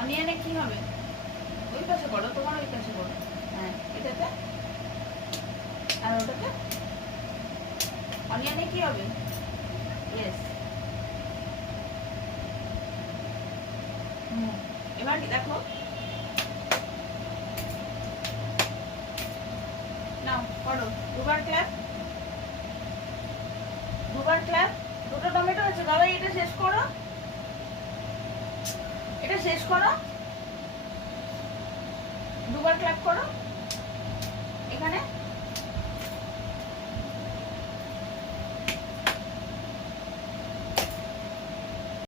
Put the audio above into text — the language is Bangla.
অনিয়নে কি হবে? ওই পাশে করো, তোমার ওই পাশে করো। হ্যাঁ, এটাতে আর ওটাতে। অনিয়নে কি হবে? ইয়েস। এবার দেখো, নাও করো দুবার ক্ল্যাপ, দুবার ক্ল্যাপ। দুটো টমেটো আছে বাবা, এটা শেষ করো, এটা শেষ করো, দুবার ক্ল্যাপ করো এখানে।